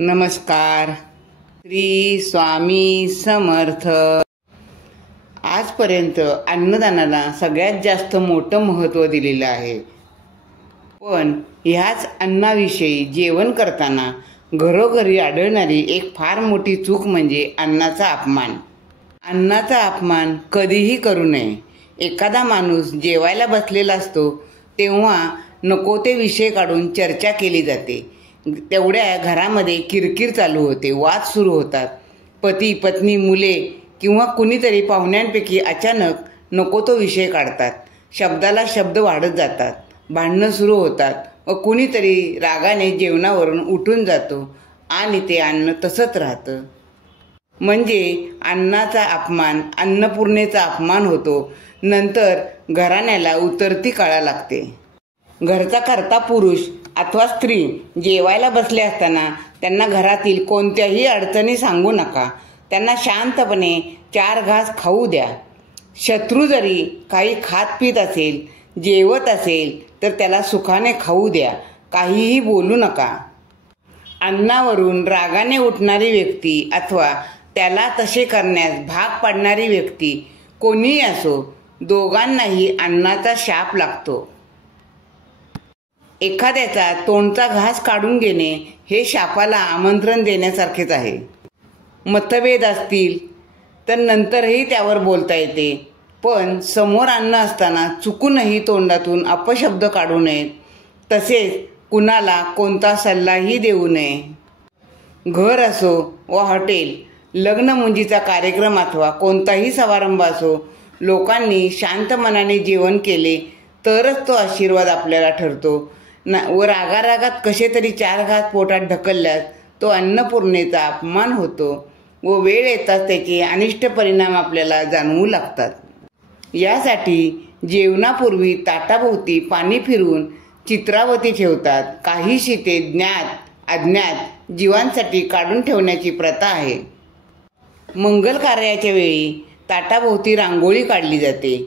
नमस्कार. श्री स्वामी समर्थ. आजपर्यंत अन्नदानाला सगळ्यात जास्त मोठं महत्त्व दिलेलं आहे. पण ह्याच अन्नाविषयी जेवण करताना घरोघरी आढळणारी एक फार मोठी चूक म्हणजे अन्नाचा अपमान. अन्नाचा अपमान कधीही करू नये. एखादा माणूस जेवायला बसलेला असतो तेव्हा नको ते विषय काढून चर्चा केली जाते. तेवढ्या घरामध्ये किरकिर चालू होते, वाद सुरू होतात. पती पत्नी मुले किंवा कुणीतरी पाहुण्यांपैकी अचानक नको तो विषय काढतात. शब्दाला शब्द वाढत जातात, भांडणं सुरू होतात व कुणीतरी रागाने जेवणावरून उठून जातो आणि ते अन्न तसंच राहतं. म्हणजे अन्नाचा अपमान, अन्नपूर्णेचा अपमान होतो. नंतर घराण्याला उतरती कळा लागते. घरचा कर्ता पुरुष अथवा स्त्री जेवायला बसले असताना त्यांना घरातील कोणत्याही अडचणी सांगू नका. त्यांना शांतपणे 4 घास खाऊ द्या. शत्रू जरी काही खात पीत असेल, जेवत असेल तर त्याला सुखाने खाऊ द्या. काहीही बोलू नका. अन्नावरून रागाने उठणारी व्यक्ती अथवा त्याला तसे करण्यास भाग पाडणारी व्यक्ती कोणीही असो, दोघांनाही अन्नाचा शाप लागतो. एखाद्याचा तोंडचा घास काढून घेणे हे शापाला आमंत्रण देण्यासारखेच आहे. मतभेद असतील तर नंतरही त्यावर बोलता येते, पण समोर अन्न असताना चुकूनही तोंडातून अपशब्द काढू नयेत. तसेच कुणाला कोणता सल्लाही देऊ नये. घर असो व हॉटेल, लग्न मुंजीचा कार्यक्रम अथवा कोणताही समारंभ असो, लोकांनी शांत मनाने जेवण केले तरच तो आशीर्वाद आपल्याला ठरतो. व रागारागात कसे तरी 4 घास पोटात ढकलल्यास तो अन्नपूर्णेचा अपमान होतो व वेळ येताच त्याचे अनिष्ट परिणाम आपल्याला जाणवू लागतात. यासाठी जेवणापूर्वी ताटाभोवती पाणी फिरवून चित्रावती ठेवतात. काही शिते ज्ञात अज्ञात जीवांसाठी काढून ठेवण्याची प्रथा आहे. मंगल कार्याच्या वेळी ताटाभोवती रांगोळी काढली जाते.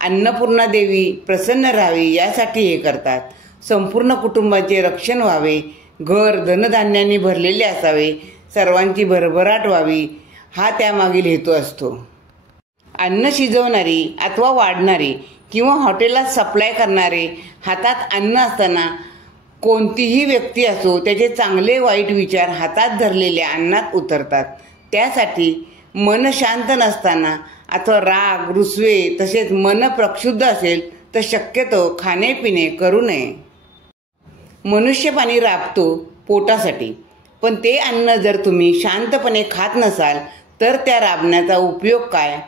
अन्नपूर्णा देवी प्रसन्न राहावी यासाठी हे करतात. संपूर्ण कुटुंबाचे रक्षण व्हावे, घर धनधान्याने भरलेले असावे, सर्वांची भरभराट व्हावी, हा त्यामागील हेतू असतो. अन्न शिजवणारी अथवा वाढणारी किंवा हॉटेलात सप्लाय करणारे हातात अन्न असताना कोणतीही व्यक्ती असो, त्याचे चांगले वाईट विचार हातात धरलेल्या अन्नात उतरतात. त्यासाठी मन शांत नसताना अथवा राग रुसवे तसेच मन प्रक्षुब्ध असेल तर शक्यतो खाणेपिणे करू नये. मनुष्य पाणी राबतो पोटासाठी, पण ते अन्न जर तुम्ही शांतपणे खात नसाल तर त्या राबण्याचा उपयोग काय?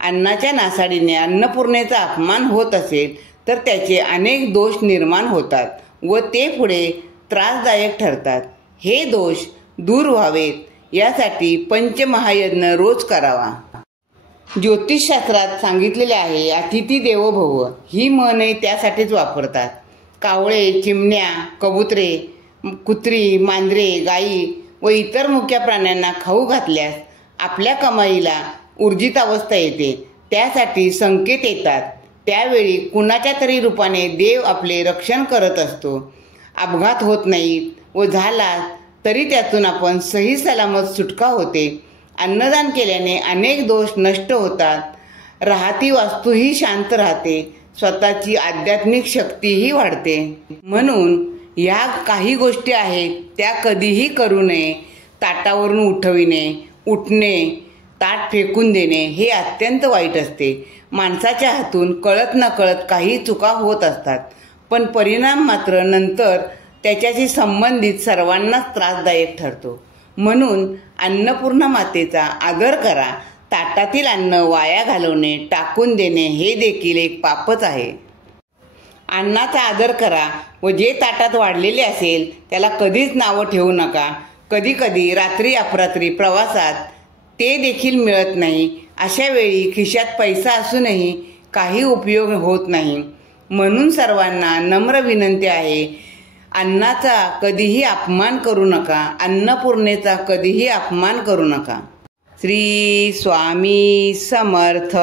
अन्नाच्या नासाडीने अन्नपूर्णेचा अपमान होत असेल तर त्याचे अनेक दोष निर्माण होतात व ते पुढे त्रासदायक ठरतात. हे दोष दूर व्हावेत यासाठी पंचमहायज्ञ रोज करावा. ज्योतिषशास्त्रात सांगितलेले आहे, अतिथी देवो भव ही म्हण त्यासाठीच वापरतात. कावळे, चिमण्या, कबुतरे, कुत्री, मांजरे, गायी व इतर मुक्या प्राण्यांना खाऊ घातल्यास आपल्या कमाईला ऊर्जित अवस्था येते. त्यासाठी संकेत येतात. त्यावेळी कुणाच्या तरी रूपाने देव आपले रक्षण करत असतो. अपघात होत नाहीत व झाला तरी त्यातून आपण सही सलामत सुटका होते. अन्नदान केल्याने अनेक दोष नष्ट होतात. राहती वास्तूही शांत राहते. स्वतःची आध्यात्मिक शक्तीही वाढते. म्हणून या काही गोष्टी आहेत त्या कधीही करू नये. ताटावरून उठविणे, उठणे, ताट फेकून देणे हे अत्यंत वाईट असते. माणसाच्या हातून कळत नकळत काही चुका होत असतात, पण परिणाम मात्र नंतर त्याच्याशी संबंधित सर्वांनाच त्रासदायक ठरतो. म्हणून अन्नपूर्णा मातेचा आदर करा. ताटातील अन्न वाया घालवणे, टाकून देणे हे देखील एक पापच आहे. अन्नाचा आदर करा व जे ताटात वाढलेले असेल त्याला कधीच नावं ठेवू नका. कधी कधी रात्री अपरात्री प्रवासात ते देखील मिळत नाही. अशा वेळी खिशात पैसा असूनही काही उपयोग होत नाही. म्हणून सर्वांना नम्र विनंती आहे, अन्नाचा कधीही अपमान करू नका. अन्नपूर्णेचा कधीही अपमान करू नका. श्री स्वामी समर्थ.